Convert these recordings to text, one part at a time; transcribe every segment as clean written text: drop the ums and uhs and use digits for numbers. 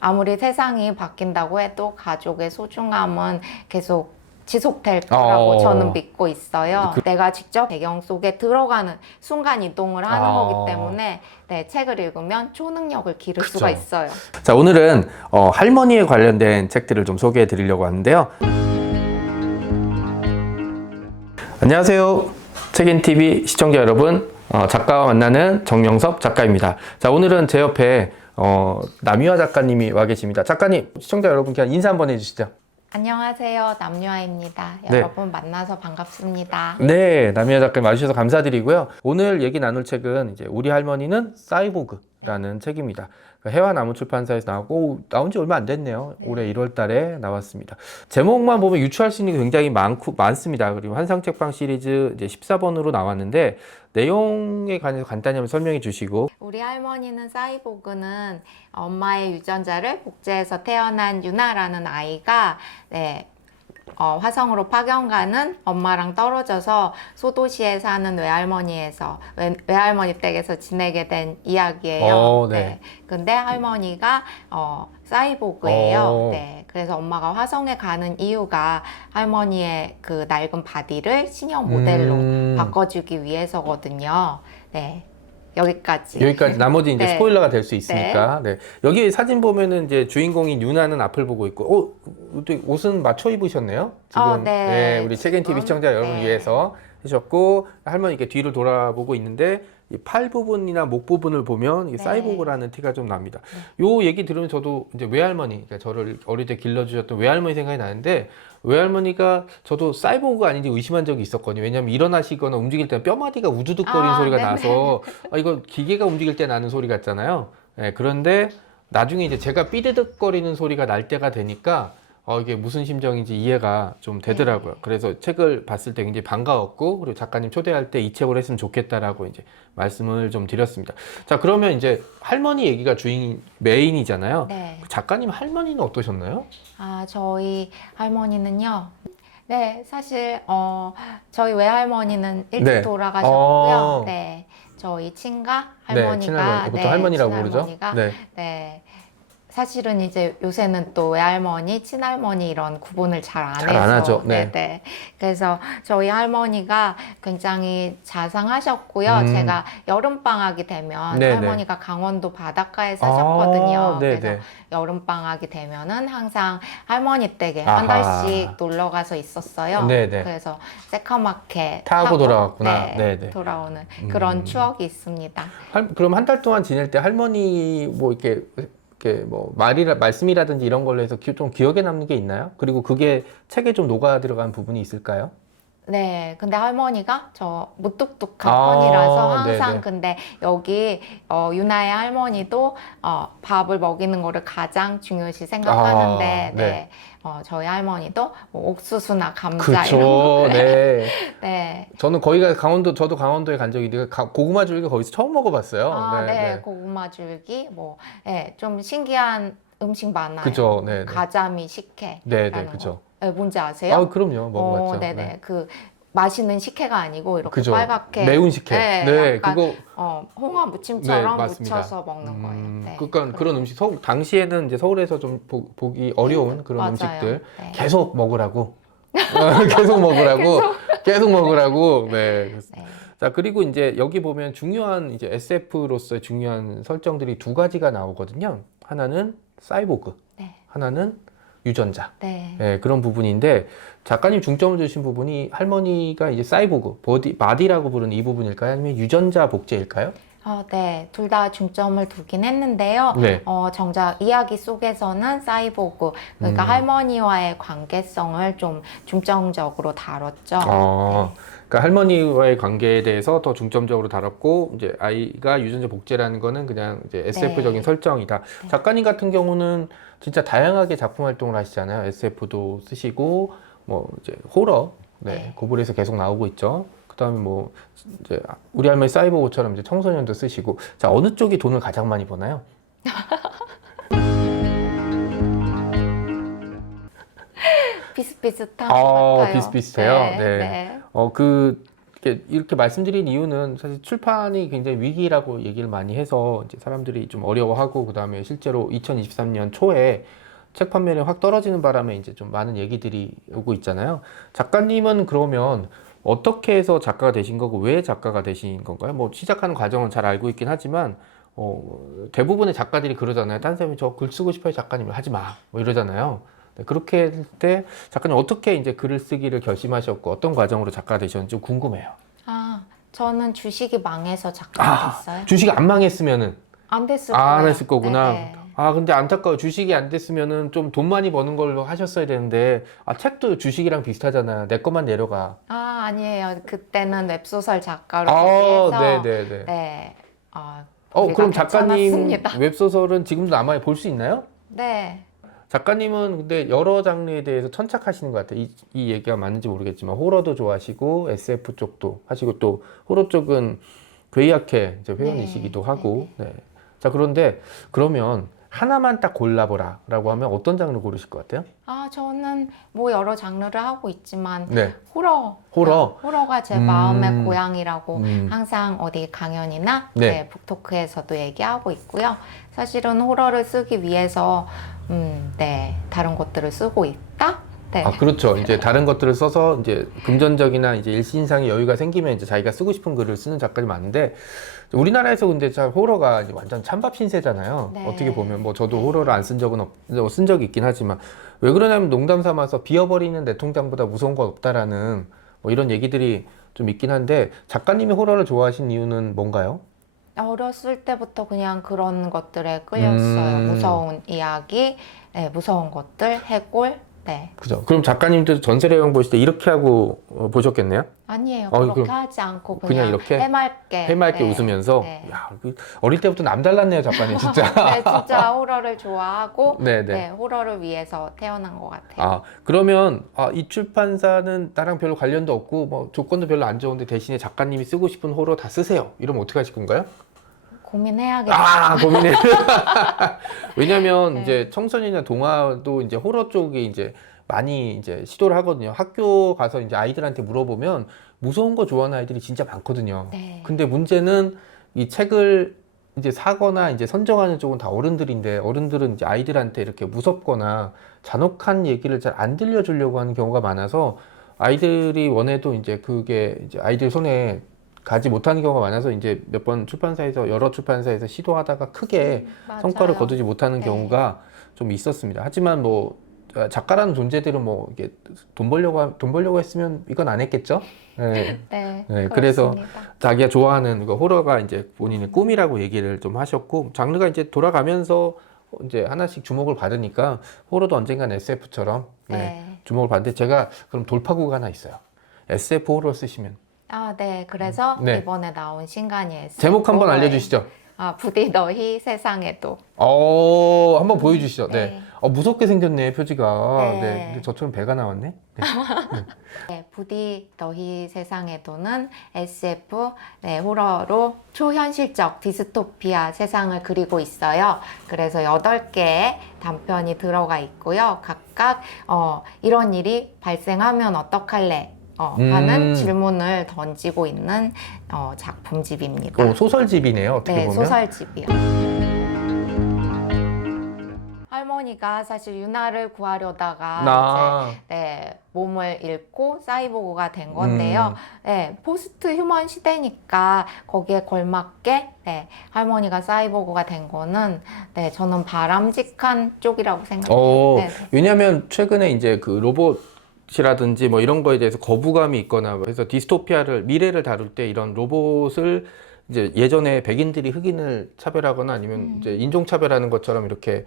아무리 세상이 바뀐다고 해도 가족의 소중함은 계속 지속될 거라고 저는 믿고 있어요. 내가 직접 배경 속에 들어가는 순간 이동을 하는 거기 때문에 네, 책을 읽으면 초능력을 기를 수가 있어요. 자, 오늘은 할머니에 관련된 책들을 좀 소개해 드리려고 하는데요. 안녕하세요. 책인TV 시청자 여러분, 작가와 만나는 정명섭 작가입니다. 자, 오늘은 제 옆에 남유아 작가님이 와 계십니다. 작가님, 시청자 여러분 그냥 인사 한번 해주시죠. 안녕하세요. 남유아입니다. 네. 여러분 만나서 반갑습니다. 네, 남유아 작가님 와주셔서 감사드리고요. 오늘 얘기 나눌 책은 이제 우리 할머니는 사이보그라는 책입니다. 해와나무 출판사에서 나오고 나온 지 얼마 안 됐네요. 올해 1월 달에 나왔습니다. 제목만 보면 유추할 수 있는 게 굉장히 많습니다. 그리고 한상책방 시리즈 이제 14번으로 나왔는데 내용에 관해서 간단히 한번 설명해 주시고. 우리 할머니는 사이보그는 엄마의 유전자를 복제해서 태어난 유나라는 아이가 화성으로 파견 가는 엄마랑 떨어져서 소도시에 사는 외할머니 댁에서 지내게 된 이야기예요. 네. 근데 할머니가 사이보그예요. 오. 네. 그래서 엄마가 화성에 가는 이유가 할머니의 그 낡은 바디를 신형 모델로 바꿔주기 위해서거든요. 네. 여기까지 나머지 이제 네. 스포일러가 될 수 있으니까. 네. 여기 사진 보면은 이제 주인공인 유나는 앞을 보고 있고, 옷은 맞춰 입으셨네요. 지금 네. 우리 책인TV 시청자 여러분 네. 위해서 해줬고, 할머니 이렇게 뒤를 돌아보고 있는데 이 팔 부분이나 목 부분을 보면 이게 네. 사이보그라는 티가 좀 납니다. 요 얘기 들으면 저도 이제 외할머니, 그러니까 저를 어릴 때 길러주셨던 외할머니 생각이 나는데, 외할머니가 저도 사이보그가 아닌지 의심한 적이 있었거든요. 왜냐하면 일어나시거나 움직일 때 뼈마디가 우두둑거리는 소리가 네네. 나서 이거 기계가 움직일 때 나는 소리 같잖아요. 네, 그런데 나중에 이제 제가 삐드득거리는 소리가 날 때가 되니까 이게 무슨 심정인지 이해가 좀 되더라고요. 그래서 책을 봤을 때 굉장히 반가웠고, 그리고 작가님 초대할 때 이 책으로 했으면 좋겠다라고 이제 말씀을 좀 드렸습니다. 자, 그러면 이제 할머니 얘기가 메인이잖아요. 네. 작가님 할머니는 어떠셨나요? 저희 할머니는요. 네, 사실 저희 외할머니는 일찍 네. 돌아가셨고요. 네, 저희 친가 할머니가 친할머니, 보통 할머니라고 부르죠. 친할머니가, 네. 네. 사실은 이제 요새는 또 외할머니, 친할머니 이런 구분을 잘 안 잘 해서 안 하죠. 네. 네. 그래서 저희 할머니가 굉장히 자상하셨고요. 제가 여름 방학이 되면 네네. 할머니가 강원도 바닷가에 사셨거든요. 네네. 그래서 여름 방학이 되면은 항상 할머니 댁에 아하. 한 달씩 놀러 가서 있었어요. 네네. 그래서 새카맣게 타고 돌아왔구나. 네, 네네. 돌아오는 그런 추억이 있습니다. 그럼 한 달 동안 지낼 때 할머니 뭐 이렇게 뭐 말씀이라든지 이런 걸로 해서 좀 기억에 남는 게 있나요? 그리고 그게 책에 좀 녹아 들어간 부분이 있을까요? 네, 근데 할머니가 저 무뚝뚝한 편이라서 항상 네네. 근데 여기 유나의 할머니도 밥을 먹이는 거를 가장 중요시 생각하는데 네. 저희 할머니도 뭐 옥수수나 감자 이런 그쵸. 거 네. 네. 저도 강원도에 간 적이 있는데 고구마 줄기 거기서 처음 먹어봤어요. 네, 고구마 줄기 좀 신기한 음식 많아요. 그죠. 네. 가자미 식혜. 네, 그죠. 네, 뭔지 아세요? 그럼요. 먹어봤죠. 네네. 네. 그 맛있는 식혜가 아니고 이렇게 그죠. 빨갛게 매운 식혜. 네, 약간, 그거 홍어 무침처럼 맞습니다. 묻혀서 먹는 거예요. 네, 그러니까 그런 음식 당시에는 이제 서울에서 좀 보기 어려운 그런 맞아요. 음식들 네. 계속 먹으라고 계속 먹으라고. 네. 네. 자, 그리고 이제 여기 보면 중요한 이제 SF로서의 중요한 설정들이 두 가지가 나오거든요. 하나는 사이보그, 네. 하나는 유전자. 네. 네, 그런 부분인데 작가님 중점을 주신 부분이 할머니가 이제 사이보그, 바디라고 부르는 이 부분일까요? 아니면 유전자 복제일까요? 네, 둘 다 중점을 두긴 했는데요. 네. 정작 이야기 속에서는 사이보그, 그러니까 할머니와의 관계성을 좀 중점적으로 다뤘죠. 그러니까 할머니와의 관계에 대해서 더 중점적으로 다뤘고, 이제 아이가 유전자 복제라는 거는 그냥 이제 SF적인 설정이다. 작가님 같은 경우는 진짜 다양하게 작품 활동을 하시잖아요. SF도 쓰시고, 뭐 이제 호러, 고블에서 계속 나오고 있죠. 그다음에 뭐 이제 우리 할머니 사이보그처럼 이제 청소년도 쓰시고. 자, 어느 쪽이 돈을 가장 많이 버나요? 비슷비슷한 것 같아요. 비슷비슷해요. 네. 이렇게 말씀드린 이유는 사실 출판이 굉장히 위기라고 얘기를 많이 해서 이제 사람들이 좀 어려워하고 그다음에 실제로 2023년 초에 책 판매량이 확 떨어지는 바람에 이제 좀 많은 얘기들이 오고 있잖아요. 작가님은 그러면 어떻게 해서 작가가 되신 거고 왜 작가가 되신 건가요? 뭐 시작하는 과정은 잘 알고 있긴 하지만 대부분의 작가들이 그러잖아요. 딴 사람이 저 글 쓰고 싶어요 작가님 하지 마. 뭐 이러잖아요. 네, 그렇게 할 때 작가님 어떻게 이제 글을 쓰기를 결심하셨고 어떤 과정으로 작가가 되셨는지 좀 궁금해요. 아, 저는 주식이 망해서 작가가 됐어요. 주식이 안 망했으면은 안 됐을 안 거예요. 했을 거구나. 네네. 근데 안타까워. 주식이 안 됐으면은 좀 돈 많이 버는 걸로 하셨어야 되는데, 책도 주식이랑 비슷하잖아요. 내 것만 내려가. 아니에요. 그때는 웹소설 작가로 네네네. 데뷔해서 네. 그럼 작가님 괜찮았습니다. 웹소설은 지금도 남아 볼 수 있나요? 네. 작가님은 근데 여러 장르에 대해서 천착하시는 것 같아요. 이 얘기가 맞는지 모르겠지만, 호러도 좋아하시고, SF 쪽도 하시고, 또, 호러 쪽은 괴이학회 이제 회원이시기도 하고, 네. 자, 그런데 그러면 하나만 딱 골라보라 라고 하면 어떤 장르 고르실 것 같아요? 저는 뭐 여러 장르를 하고 있지만 네. 호러. 호러? 호러가 제 마음의 고향이라고 음. 항상 어디 강연이나 네. 북토크에서도 얘기하고 있고요. 사실은 호러를 쓰기 위해서 네, 다른 것들을 쓰고 있다. 네. 그렇죠. 이제 다른 것들을 써서 이제 금전적이나 이제 일신상의 여유가 생기면 이제 자기가 쓰고 싶은 글을 쓰는 작가들이 많은데 우리나라에서 근데 참 호러가 이제 완전 찬밥 신세잖아요. 네. 어떻게 보면 뭐 저도 호러를 안 쓴 적은 쓴 적이 있긴 하지만 왜 그러냐면 농담 삼아서 비어버리는 내 통장보다 무서운 건 없다라는 뭐 이런 얘기들이 좀 있긴 한데 작가님이 호러를 좋아하신 이유는 뭔가요? 어렸을 때부터 그냥 그런 것들에 끌렸어요. 무서운 이야기, 네, 무서운 것들, 해골. 네. 그죠. 그럼 작가님도 전세례형 보실 때 이렇게 하고 보셨겠네요? 아니에요. 그럼 그렇게 하지 않고 그냥 이렇게? 해맑게 해맑게 웃으면서 네. 야, 어릴 때부터 남달랐네요, 작가님 진짜. 네, 진짜 호러를 좋아하고 네. 네, 호러를 위해서 태어난 것 같아요. 그러면 이 출판사는 나랑 별로 관련도 없고 뭐 조건도 별로 안 좋은데 대신에 작가님이 쓰고 싶은 호러 다 쓰세요. 이러면 어떻게 하실 건가요? 고민해야겠어요. 고민해. 왜냐면 네. 이제 청소년이나 동화도 이제 호러 쪽이 이제 많이 이제 시도를 하거든요. 학교 가서 이제 아이들한테 물어보면 무서운 거 좋아하는 아이들이 진짜 많거든요. 네. 근데 문제는 이 책을 이제 사거나 이제 선정하는 쪽은 다 어른들인데 어른들은 이제 아이들한테 이렇게 무섭거나 잔혹한 얘기를 잘 안 들려주려고 하는 경우가 많아서 아이들이 원해도 이제 그게 이제 아이들 손에 가지 못하는 경우가 많아서 이제 몇 번 출판사에서 여러 출판사에서 시도하다가 크게 맞아요. 성과를 거두지 못하는 네. 경우가 좀 있었습니다. 하지만 뭐 작가라는 존재들은 뭐 이게 돈 벌려고 했으면 이건 안 했겠죠? 네. 네, 그래서 그렇습니다. 자기가 좋아하는 그 호러가 이제 본인의 꿈이라고 얘기를 좀 하셨고 장르가 이제 돌아가면서 이제 하나씩 주목을 받으니까 호러도 언젠간 SF처럼 네. 주목을 받는데 제가 그럼 돌파구가 하나 있어요. SF 호러 쓰시면 네, 그래서 네. 이번에 나온 신간이 SF 제목 한번 알려주시죠. 부디 너희 세상에도. 한번 보여주시죠. 네. 무섭게 생겼네, 표지가. 네. 네. 근데 저처럼 배가 나왔네. 네. 네, 부디 너희 세상에도는 SF 호러로 초현실적 디스토피아 세상을 그리고 있어요. 그래서 8개의 단편이 들어가 있고요. 각각 이런 일이 발생하면 어떡할래? 하는 질문을 던지고 있는 작품집입니다. 소설집이네요, 어떻게 네, 보면. 소설집이요. 할머니가 사실 윤활을 구하려다가 이제 몸을 잃고 사이보그가 된 건데요. 포스트 휴먼 시대니까 거기에 걸맞게 할머니가 사이보그가 된 거는 저는 바람직한 쪽이라고 생각해요. 왜냐하면 최근에 이제 그 로봇이라든지 뭐 이런 거에 대해서 거부감이 있거나 해서 디스토피아를 미래를 다룰 때 이런 로봇을 이제 예전에 백인들이 흑인을 차별하거나 아니면 이제 인종 차별하는 것처럼 이렇게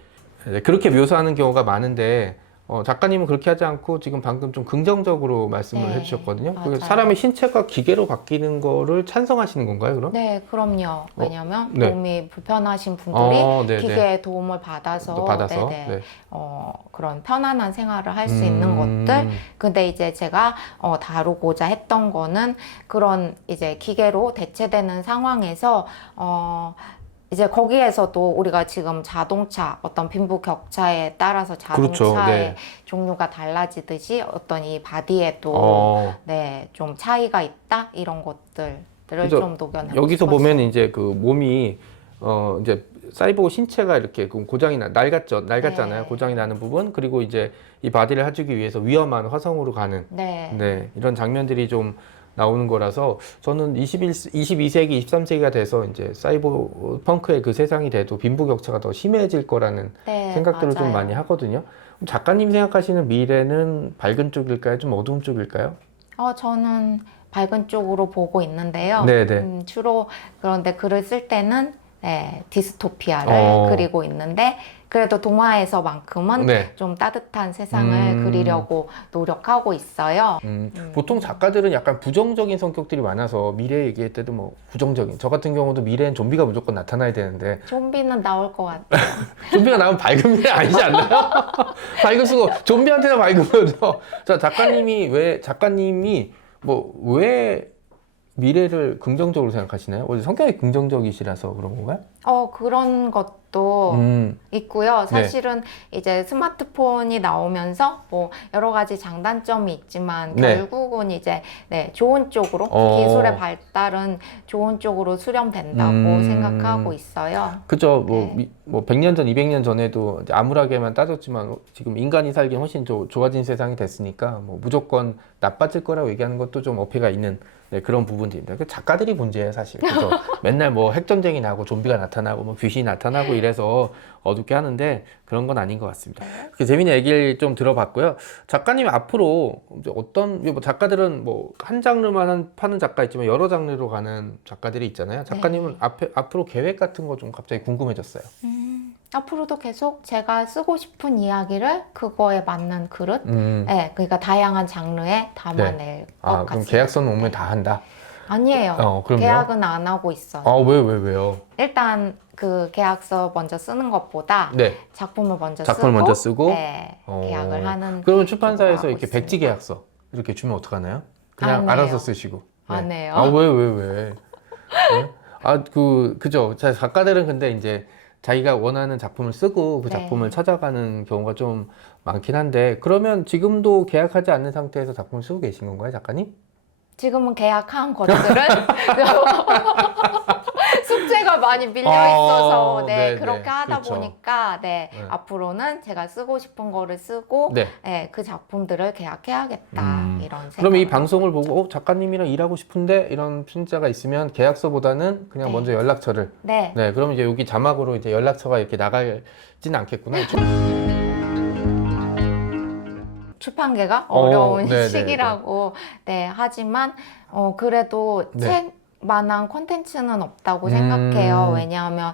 그렇게 묘사하는 경우가 많은데 작가님은 그렇게 하지 않고 지금 방금 좀 긍정적으로 말씀을 해주셨거든요. 맞아요. 사람의 신체가 기계로 바뀌는 거를 찬성하시는 건가요, 그럼? 네, 그럼요. 왜냐면 네. 몸이 불편하신 분들이 네네. 기계의 도움을 받아서, 네. 그런 편안한 생활을 할 수 있는 것들. 근데 이제 제가 다루고자 했던 거는 그런 이제 기계로 대체되는 상황에서 이제 거기에서도 우리가 지금 자동차 어떤 빈부격차에 따라서 그렇죠. 자동차의 네. 종류가 달라지듯이 어떤 이 바디에도 네, 좀 차이가 있다 이런 것들을 그죠. 좀 녹여내고 여기서 싶었어요. 보면 이제 그 몸이 이제 사이보그 신체가 이렇게 그 고장이 낡았잖아요. 네. 고장이 나는 부분, 그리고 이제 이 바디를 해주기 위해서 위험한 화성으로 가는 네. 이런 장면들이 좀 나오는 거라서 저는 22세기, 23세기가 돼서 이제 사이버 펑크의 그 세상이 돼도 빈부격차가 더 심해질 거라는 네, 생각들을 좀 맞아요. 많이 하거든요. 그럼 작가님 생각하시는 미래는 밝은 쪽일까요? 좀 어두운 쪽일까요? 저는 밝은 쪽으로 보고 있는데요. 네네. 주로 그런데 글을 쓸 때는 네, 디스토피아를 그리고 있는데 그래도 동화에서만큼은 네. 좀 따뜻한 세상을 그리려고 노력하고 있어요. 보통 작가들은 약간 부정적인 성격들이 많아서 미래 얘기할 때도 뭐 부정적인, 저 같은 경우도 미래엔 좀비가 무조건 나타나야 되는데 좀비는 나올 것 같아요. 좀비가 나오면 밝은 미래 아니지 않나요? 밝을 수가 좀비한테나 밝으면서 자 작가님이 뭐 왜 미래를 긍정적으로 생각하시나요? 원래 성격이 긍정적이시라서 그런 건가요? 그런 것도 있고요. 사실은 이제 스마트폰이 나오면서 뭐 여러 가지 장단점이 있지만 네. 결국은 이제 네, 좋은 쪽으로 기술의 발달은 좋은 쪽으로 수렴된다고 생각하고 있어요. 그죠. 네. 뭐 100년 전, 200년 전에도 이제 암울하게만 따졌지만 지금 인간이 살기 훨씬 좋아진 세상이 됐으니까 뭐 무조건 나빠질 거라고 얘기하는 것도 좀 어폐가 있는 그런 부분들입니다. 그 작가들이 문제예요, 사실. 그죠. 맨날 뭐 핵전쟁이 나고 좀비가 나타나고 뭐 귀신이 나타나고 이래서 어둡게 하는데 그런 건 아닌 것 같습니다. 그 재미있는 얘기를 좀 들어봤고요. 작가님 앞으로 이제 어떤 뭐 작가들은 뭐 한 장르만 파는 작가 있지만 여러 장르로 가는 작가들이 있잖아요. 작가님은 앞으로 계획 같은 거 좀 갑자기 궁금해졌어요. 앞으로도 계속 제가 쓰고 싶은 이야기를 그거에 맞는 그릇, 네, 그러니까 다양한 장르에 담아낼 것 그럼 같습니다. 계약서는 오면 다 한다? 아니에요. 그럼요? 계약은 안 하고 있어요. 왜요? 일단 그 계약서 먼저 쓰는 것보다 네. 작품을 먼저 쓰고 네, 계약을 하는 그러면 출판사에서 쪽으로 이렇게 하고 백지 있습니다. 계약서 이렇게 주면 어떡하나요? 그냥 안 알아서 해요. 쓰시고. 안 해요. 왜? 네? 그죠. 작가들은 근데 이제 자기가 원하는 작품을 쓰고 그 네. 작품을 찾아가는 경우가 좀 많긴 한데 그러면 지금도 계약하지 않는 상태에서 작품을 쓰고 계신 건가요, 작가님? 지금은 계약한 것들은 숙제가 많이 밀려 있어서 네, 그렇게 네. 하다 그렇죠. 보니까 앞으로는 제가 쓰고 싶은 거를 쓰고 그 작품들을 계약해야겠다 이런 생각. 그럼 이 방송을 보고 작가님이랑 일하고 싶은데 이런 신자가 있으면 계약서보다는 그냥 먼저 연락처를 그럼 이제 여기 자막으로 이제 연락처가 이렇게 나갈지는 않겠구나. 출판계가 어려운 네네네. 시기라고 하지만 그래도 책만한 콘텐츠는 없다고 생각해요. 왜냐하면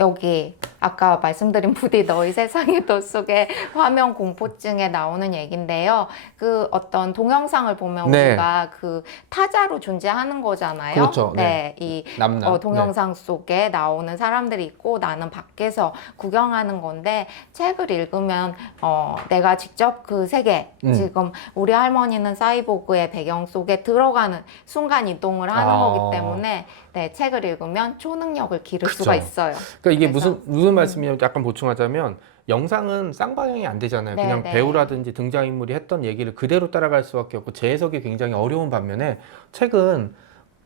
여기 아까 말씀드린 부디 너희 세상에도 속에 화면 공포증에 나오는 얘긴데요. 그 어떤 동영상을 보면 우리가 그 타자로 존재하는 거잖아요. 그렇죠. 이 남남. 동영상 속에 나오는 사람들이 있고 나는 밖에서 구경하는 건데 책을 읽으면 내가 직접 그 세계 지금 우리 할머니는 사이보그의 배경 속에 들어가는 순간 이동을 하는 거기 때문에 책을 읽으면 초능력을 기를 수가 있어요. 그러니까 이게 무슨 말씀이냐면 약간 보충하자면 영상은 쌍방향이 안 되잖아요. 그냥 배우라든지 등장인물이 했던 얘기를 그대로 따라갈 수밖에 없고 재해석이 굉장히 어려운 반면에 책은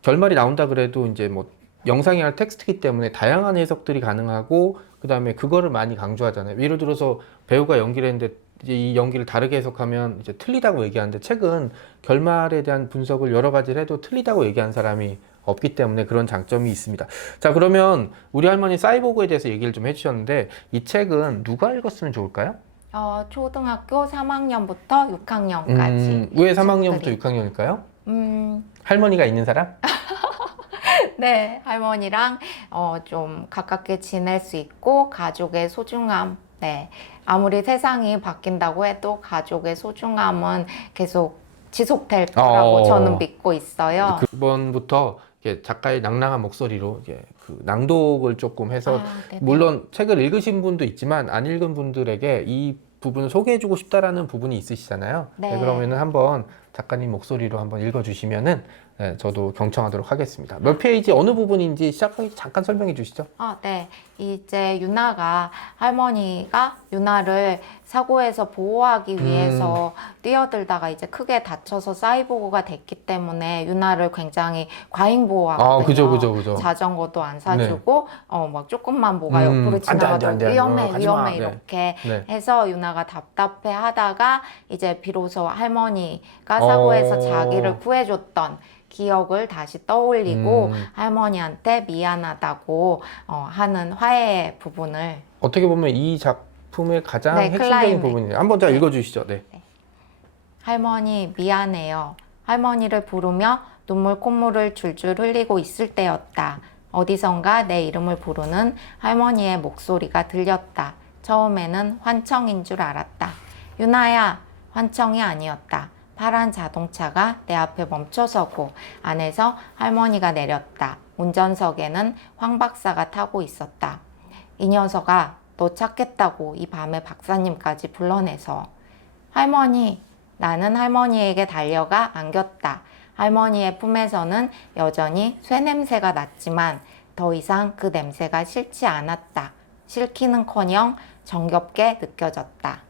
결말이 나온다 그래도 이제 뭐 영상이 아니라 텍스트이기 때문에 다양한 해석들이 가능하고 그다음에 그거를 많이 강조하잖아요. 예를 들어서 배우가 연기를 했는데 이제 이 연기를 다르게 해석하면 이제 틀리다고 얘기하는데 책은 결말에 대한 분석을 여러 가지를 해도 틀리다고 얘기한 사람이 없기 때문에 그런 장점이 있습니다. 자, 그러면 우리 할머니 사이보그에 대해서 얘기를 좀 해주셨는데 이 책은 누가 읽었으면 좋을까요? 초등학교 3학년부터 6학년까지. 왜 3학년부터 6학년일까요? 할머니가 있는 사람? 네, 할머니랑 좀 가깝게 지낼 수 있고 가족의 소중함. 아무리 세상이 바뀐다고 해도 가족의 소중함은 계속 지속될 거라고 저는 믿고 있어요. 그번부터 작가의 낭랑한 목소리로 그 낭독을 조금 해서 물론 책을 읽으신 분도 있지만 안 읽은 분들에게 이 부분을 소개해주고 싶다라는 부분이 있으시잖아요. 그러면은 한번 작가님 목소리로 한번 읽어주시면은 네, 저도 경청하도록 하겠습니다. 몇 페이지 어느 부분인지 시작하기 잠깐 설명해 주시죠. 네. 이제 유나가 할머니가 유나를 사고에서 보호하기 위해서 뛰어들다가 이제 크게 다쳐서 사이보그가 됐기 때문에 유나를 굉장히 과잉 보호하거든요. 그죠. 자전거도 안 사주고 막 조금만 뭐가 옆으로 지나가도 안 돼. 위험해 가지 마. 네. 이렇게 네. 해서 유나가 답답해 하다가 이제 비로소 할머니가 사고에서 자기를 구해줬던 기억을 다시 떠올리고 할머니한테 미안하다고 하는 화해의 부분을 어떻게 보면 이 작품의 가장 네, 핵심적인 클라이맥. 부분이에요. 한번 더 읽어주시죠. 네. 할머니 미안해요. 할머니를 부르며 눈물 콧물을 줄줄 흘리고 있을 때였다. 어디선가 내 이름을 부르는 할머니의 목소리가 들렸다. 처음에는 환청인 줄 알았다. 유나야, 환청이 아니었다. 파란 자동차가 내 앞에 멈춰서고 안에서 할머니가 내렸다. 운전석에는 황 박사가 타고 있었다. 이 녀석아, 너 찾겠다고 이 밤에 박사님까지 불러내서. 할머니, 나는 할머니에게 달려가 안겼다. 할머니의 품에서는 여전히 쇠 냄새가 났지만 더 이상 그 냄새가 싫지 않았다. 싫기는커녕 정겹게 느껴졌다.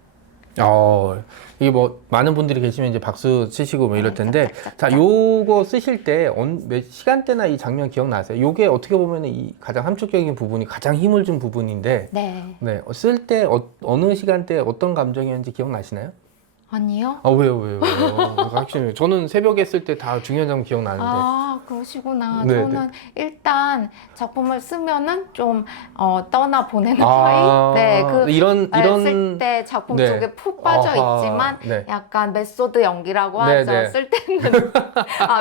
이게 뭐 많은 분들이 계시면 이제 박수 치시고 뭐 이럴 텐데, 자, 요거 쓰실 때 몇 시간대나 이 장면 기억나세요? 요게 어떻게 보면 이 가장 함축적인 부분이 가장 힘을 준 부분인데, 네, 쓸 때 어느 시간대에 어떤 감정이었는지 기억나시나요? 아니요. 왜요? 확실히 저는 새벽에 쓸 때 다 중요한 장면 기억나는데. 그러시구나. 네, 저는 일단 작품을 쓰면은 좀 떠나 보내는 타입. 네, 이런 쓸 때 작품 네. 속에 푹 빠져 있지만 네. 약간 메소드 연기라고 네, 하죠. 네. 쓸 때는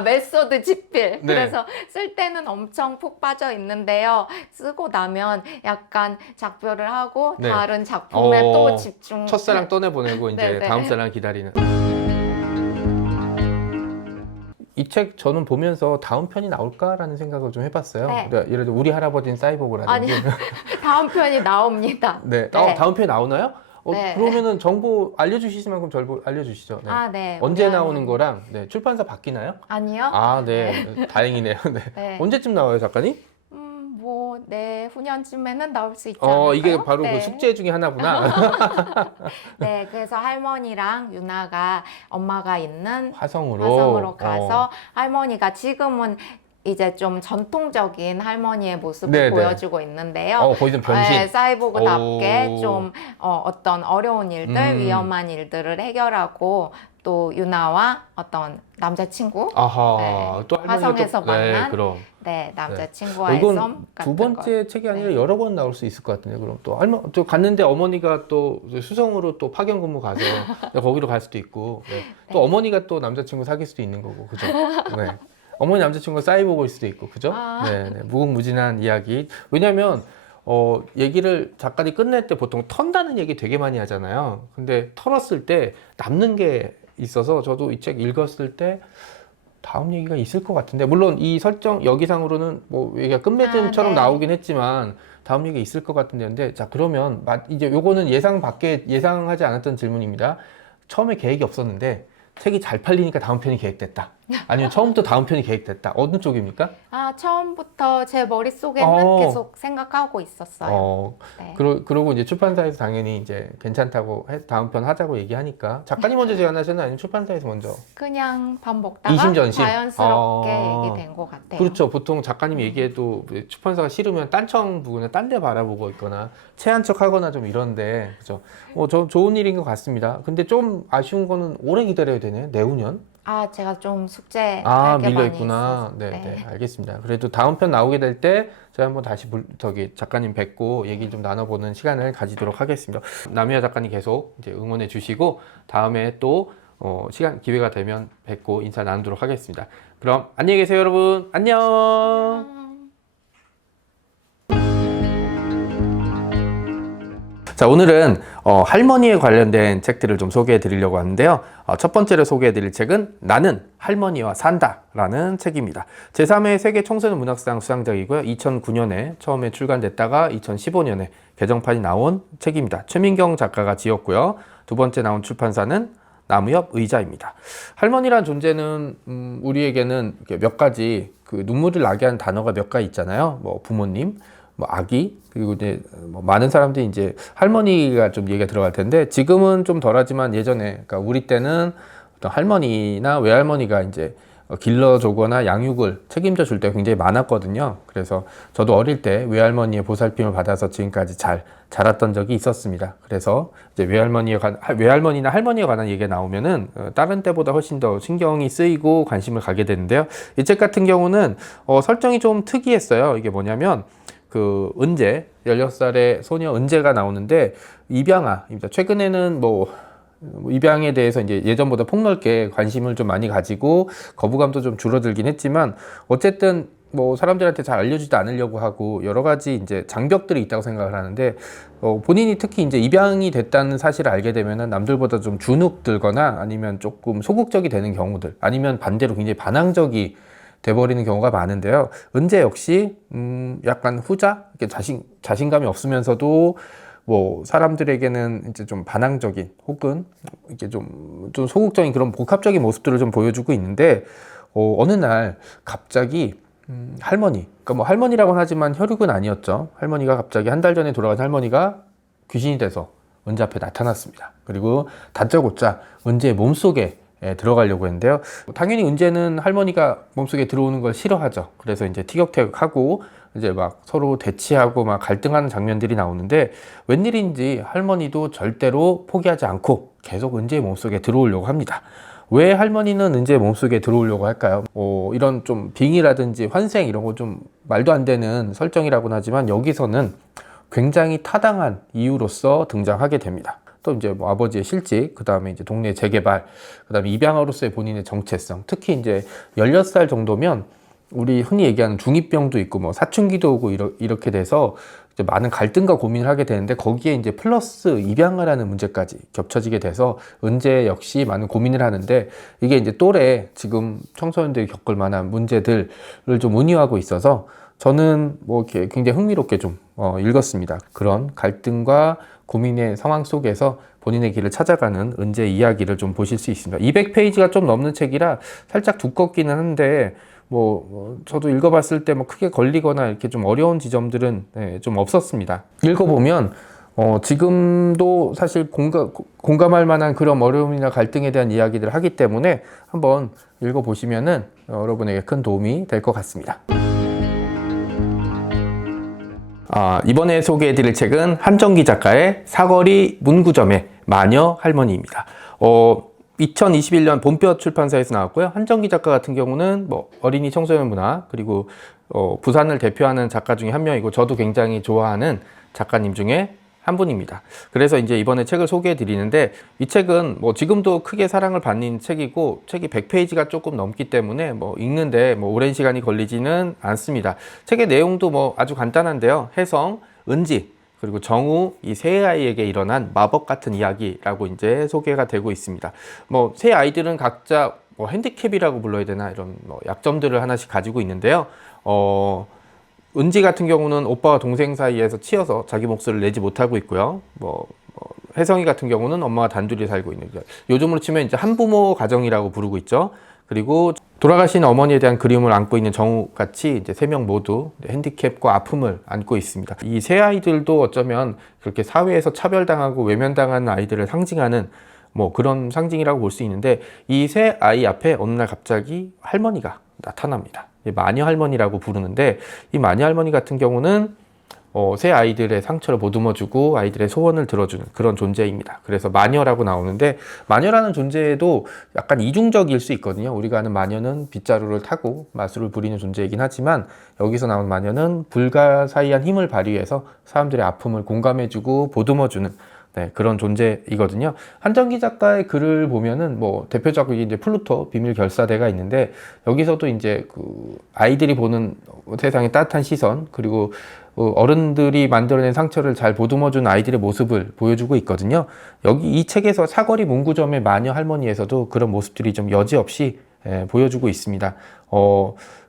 메소드 집필. 네. 그래서 쓸 때는 엄청 푹 빠져 있는데요. 쓰고 나면 약간 작별을 하고 네. 다른 작품에 또 집중. 첫사랑 떠내보내고 이제 네, 네. 다음 사랑 기다리는. 이 책 저는 보면서 다음 편이 나올까라는 생각을 좀 해봤어요. 네. 그러니까 예를 들어 우리 할아버지는 사이보그라든지. 아니, 다음 편이 나옵니다. 네. 네. 다음 편이 나오나요? 네. 그러면은 정보 알려주시실 만큼 알려주시죠. 네. 네. 언제 우리 나오는 할머니. 거랑 출판사 바뀌나요? 아니요. 네. 다행이네요. 네. 네. 언제쯤 나와요, 작가님? 뭐 내후년쯤에는 나올 수 있지 않을까요? 이게 바로 네. 그 숙제 중에 하나구나. 네, 그래서 할머니랑 유나가 엄마가 있는 화성으로 가서 할머니가 지금은 이제 좀 전통적인 할머니의 모습을 네, 네. 보여주고 있는데요. 거기서 변신. 네, 사이보그답게 오. 좀 어떤 어려운 일들, 위험한 일들을 해결하고 또 유나와 어떤 남자친구 아하. 또 할머니가 화성에서 만난 네, 그럼. 남자친구와의 이건 썸 같은 두 번째 것. 책이 아니라 네. 여러 권 나올 수 있을 것 같은데 그럼 또 갔는데 어머니가 또 수성으로 또 파견 근무 가서 거기로 갈 수도 있고 또 어머니가 또 남자친구 사귈 수도 있는 거고 그죠? 네. 어머니 남자친구가 사이보그일 수도 있고 그죠? 네. 무궁무진한 이야기. 왜냐면 얘기를 작가들이 끝낼 때 보통 턴다는 얘기 되게 많이 하잖아요. 근데 털었을 때 남는 게 있어서 저도 이 책 읽었을 때 다음 얘기가 있을 것 같은데 물론 이 설정 여기상으로는 뭐 얘기가 끝맺음처럼 네. 나오긴 했지만 다음 얘기가 있을 것 같은데 자 그러면 이제 요거는 예상하지 않았던 질문입니다. 처음에 계획이 없었는데 책이 잘 팔리니까 다음 편이 계획됐다. 아니면 처음부터 다음 편이 계획됐다. 어느 쪽입니까? 처음부터 제 머릿속에는 계속 생각하고 있었어요. 네. 그러고 이제 출판사에서 당연히 이제 괜찮다고 다음 편 하자고 얘기하니까 작가님 먼저 제안하셨나요? 아니면 출판사에서 먼저? 그냥 밥 먹다가 이심전심? 자연스럽게 얘기된 것 같아요. 그렇죠. 보통 작가님 얘기해도 출판사가 싫으면 딴청 부분에 딴 데 바라보고 있거나 체한 척 하거나 좀 이런데 그죠. 저 좋은 일인 것 같습니다. 근데 좀 아쉬운 거는 오래 기다려야 되네요. 내후년? 제가 좀 숙제 할 게 밀려 많이 있구나. 있어서. 네, 알겠습니다. 그래도 다음 편 나오게 될 때 제가 한번 다시 작가님 뵙고 얘기 좀 나눠보는 시간을 가지도록 하겠습니다. 남희아 작가님 계속 이제 응원해 주시고 다음에 또 기회가 되면 뵙고 인사 나누도록 하겠습니다. 그럼 안녕히 계세요, 여러분. 안녕. 자, 오늘은 할머니에 관련된 책들을 좀 소개해 드리려고 하는데요. 첫 번째로 소개해 드릴 책은 나는 할머니와 산다 라는 책입니다. 제3회 세계 청소년 문학상 수상작이고요. 2009년에 처음에 출간됐다가 2015년에 개정판이 나온 책입니다. 최민경 작가가 지었고요. 두 번째 나온 출판사는 나무 옆 의자입니다. 할머니란 존재는 우리에게는 몇 가지 그 눈물을 나게 하는 단어가 몇 가지 있잖아요. 뭐 부모님, 뭐 아기, 그리고 이제 뭐 많은 사람들이 이제 할머니가 좀 얘기가 들어갈 텐데 지금은 좀 덜하지만 예전에, 그러니까 우리 때는 어떤 할머니나 외할머니가 이제 길러주거나 양육을 책임져 줄 때 굉장히 많았거든요. 그래서 저도 어릴 때 외할머니의 보살핌을 받아서 지금까지 잘 자랐던 적이 있었습니다. 그래서 이제 외할머니나 할머니에 관한 얘기가 나오면은 다른 때보다 훨씬 더 신경이 쓰이고 관심을 가게 되는데요. 이 책 같은 경우는 설정이 좀 특이했어요. 이게 뭐냐면 그 은재, 16살의 소녀 은재가 나오는데 입양아입니다. 최근에는 뭐 입양에 대해서 이제 예전보다 폭넓게 관심을 좀 많이 가지고 거부감도 좀 줄어들긴 했지만 어쨌든 뭐 사람들한테 잘 알려주지 않으려고 하고 여러 가지 이제 장벽들이 있다고 생각을 하는데 본인이 특히 이제 입양이 됐다는 사실을 알게 되면은 남들보다 좀 주눅들거나 아니면 조금 소극적이 되는 경우들, 아니면 반대로 굉장히 반항적이 돼버리는 경우가 많은데요. 은재 역시 약간 후자, 이렇게 자신감이 없으면서도 뭐 사람들에게는 이제 좀 반항적인 혹은 이렇게 좀 소극적인 그런 복합적인 모습들을 좀 보여주고 있는데 어느 날 갑자기 할머니, 그러니까 뭐 할머니라고는 하지만 혈육은 아니었죠. 할머니가 갑자기 한 달 전에 돌아간 할머니가 귀신이 돼서 은재 앞에 나타났습니다. 그리고 다짜고짜 은재의 몸속에 들어가려고 했는데요. 당연히 은재는 할머니가 몸속에 들어오는 걸 싫어하죠. 그래서 이제 티격태격하고 이제 막 서로 대치하고 막 갈등하는 장면들이 나오는데 웬일인지 할머니도 절대로 포기하지 않고 계속 은재의 몸속에 들어오려고 합니다. 왜 할머니는 은재의 몸속에 들어오려고 할까요? 이런 좀 빙의라든지 환생 이런 거 좀 말도 안 되는 설정이라고는 하지만 여기서는 굉장히 타당한 이유로서 등장하게 됩니다. 또 이제 뭐 아버지의 실직, 그 다음에 이제 동네 재개발, 그 다음에 입양아로서의 본인의 정체성, 특히 이제 16살 정도면 우리 흔히 얘기하는 중2병도 있고 뭐 사춘기도 오고 이렇게 돼서 이제 많은 갈등과 고민을 하게 되는데 거기에 이제 플러스 입양아라는 문제까지 겹쳐지게 돼서 은재 역시 많은 고민을 하는데 이게 이제 또래 지금 청소년들이 겪을 만한 문제들을 좀 은유하고 있어서 저는 뭐 이렇게 굉장히 흥미롭게 좀 읽었습니다. 그런 갈등과 고민의 상황 속에서 본인의 길을 찾아가는 은재 이야기를 좀 보실 수 있습니다. 200페이지가 좀 넘는 책이라 살짝 두껍기는 한데 저도 읽어봤을 때 뭐 크게 걸리거나 이렇게 좀 어려운 지점들은 좀 없었습니다. 읽어보면 지금도 사실 공감할 만한 그런 어려움이나 갈등에 대한 이야기들을 하기 때문에 한번 읽어보시면은 여러분에게 큰 도움이 될 것 같습니다. 이번에 소개해드릴 책은 한정기 작가의 사거리 문구점의 마녀 할머니입니다. 2021년 봄볕 출판사에서 나왔고요. 한정기 작가 같은 경우는 뭐 어린이 청소년 문화, 그리고 부산을 대표하는 작가 중에 한 명이고 저도 굉장히 좋아하는 작가님 중에 한 분입니다. 그래서 이제 이번에 책을 소개해 드리는데 이 책은 뭐 지금도 크게 사랑을 받는 책이고 책이 100페이지가 조금 넘기 때문에 뭐 읽는데 뭐 오랜 시간이 걸리지는 않습니다. 책의 내용도 뭐 아주 간단한데요. 혜성, 은지, 그리고 정우, 이 세 아이에게 일어난 마법 같은 이야기라고 이제 소개가 되고 있습니다. 뭐 세 아이들은 각자 뭐 핸디캡이라고 불러야 되나 이런 뭐 약점들을 하나씩 가지고 있는데요. 은지 같은 경우는 오빠와 동생 사이에서 치여서 자기 몫을 내지 못하고 있고요. 혜성이 같은 경우는 엄마와 단둘이 살고 있는, 요즘으로 치면 이제 한부모 가정이라고 부르고 있죠. 그리고 돌아가신 어머니에 대한 그리움을 안고 있는 정우 같이 이제 세 명 모두 핸디캡과 아픔을 안고 있습니다. 이 세 아이들도 어쩌면 그렇게 사회에서 차별당하고 외면당하는 아이들을 상징하는 뭐 그런 상징이라고 볼 수 있는데 이 세 아이 앞에 어느 날 갑자기 할머니가 나타납니다. 마녀 할머니라고 부르는데 이 마녀 할머니 같은 경우는 새 아이들의 상처를 보듬어주고 아이들의 소원을 들어주는 그런 존재입니다. 그래서 마녀라고 나오는데 마녀라는 존재도 약간 이중적일 수 있거든요. 우리가 아는 마녀는 빗자루를 타고 마술을 부리는 존재이긴 하지만 여기서 나온 마녀는 불가사의한 힘을 발휘해서 사람들의 아픔을 공감해주고 보듬어주는 그런 존재이거든요. 한정기 작가의 글을 보면은 뭐 대표적으로 이제 플루토 비밀 결사대가 있는데 여기서도 이제 그 아이들이 보는 세상의 따뜻한 시선, 그리고 어른들이 만들어낸 상처를 잘 보듬어준 아이들의 모습을 보여주고 있거든요. 여기 이 책에서 사거리 문구점의 마녀 할머니에서도 그런 모습들이 좀 여지없이 보여주고 있습니다.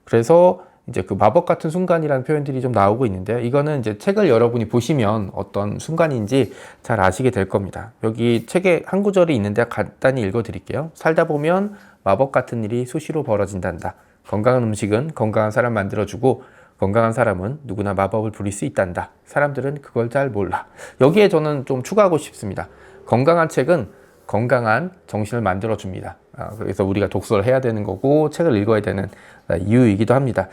그래서 이제 그 마법 같은 순간이라는 표현들이 좀 나오고 있는데요. 이거는 이제 책을 여러분이 보시면 어떤 순간인지 잘 아시게 될 겁니다. 여기 책에 한 구절이 있는데 간단히 읽어 드릴게요. 살다 보면 마법 같은 일이 수시로 벌어진단다. 건강한 음식은 건강한 사람 만들어주고 건강한 사람은 누구나 마법을 부릴 수 있단다. 사람들은 그걸 잘 몰라. 여기에 저는 좀 추가하고 싶습니다. 건강한 책은 건강한 정신을 만들어줍니다. 그래서 우리가 독서를 해야 되는 거고 책을 읽어야 되는 이유이기도 합니다.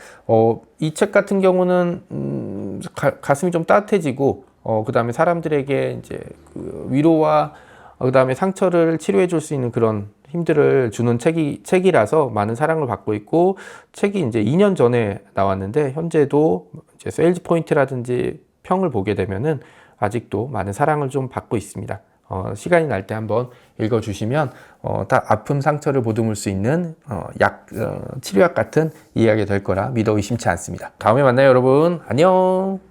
이 책 같은 경우는 가슴이 좀 따뜻해지고 그 다음에 사람들에게 이제 그 위로와 그 다음에 상처를 치료해 줄 수 있는 그런 힘들을 주는 책이라서 많은 사랑을 받고 있고, 책이 이제 2년 전에 나왔는데 현재도 이제 세일즈 포인트라든지 평을 보게 되면은 아직도 많은 사랑을 좀 받고 있습니다. 시간이 날 때 한번 읽어주시면 딱 아픔 상처를 보듬을 수 있는 치료약 같은 이야기가 될 거라 믿어 의심치 않습니다. 다음에 만나요, 여러분. 안녕.